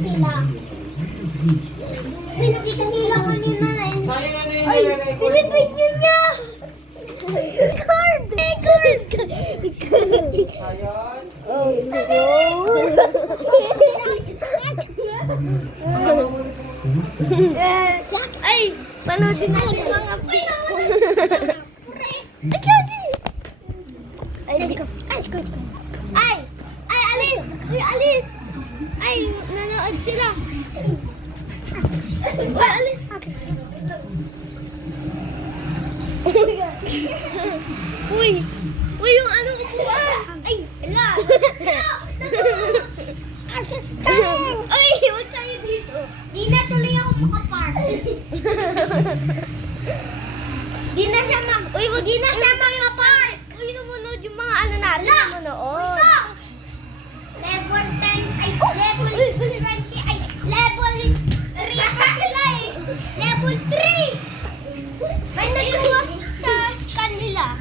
sila. Hindi sila kanina na yun. Ay, pinipin nyo niya! Record! Oh, ay, panoodin natin mga ay, let's go. Ay, alis! Si Alice! Ay, nanood sila. Ay, alis! Uy, yung anong upuan? Ay, ala! Ay, huwag tayo dito. Di na tuloy ako makapark. Di na siya makapark. Uy, namunod yung mga ano natin. Namunod. Level 10, ay, level 20, ay, level 3 pa sila eh. Level 3. May nagkuha sa kanila.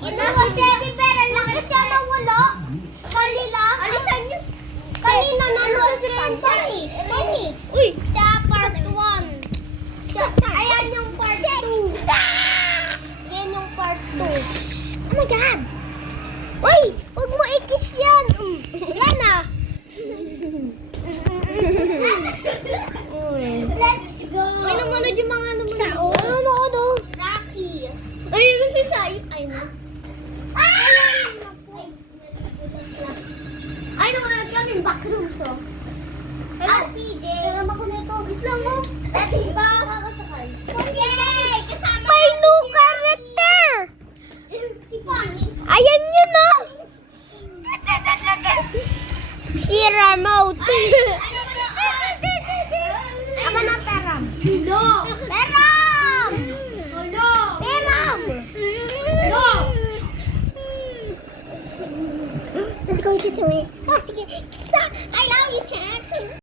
Ito kasi, pero lang kasi nawala sa kanila. Alisan nyo. Kanina nanood si Penny. Uy, sa part 1. Ayan yung part 2. Yan yung part 2. Oh my God! Uy! Huwag mo ikis yan! Wala na! Let's go! Uy, namunod yung mga nanonood oh! Rocky! Ay, ano si Sai? Ay na. Ay, namunod kami backrooms oh! Happy day! Alam ako nito. Wait lang oh! Let's go! Yay! Kasama may new character! Si Bonnie. Ayan yun oh! Si Remote. Ako na Peram. No! Peram! No! Peram! No! Let's go to the way. Oh, sige. I love you, Chance.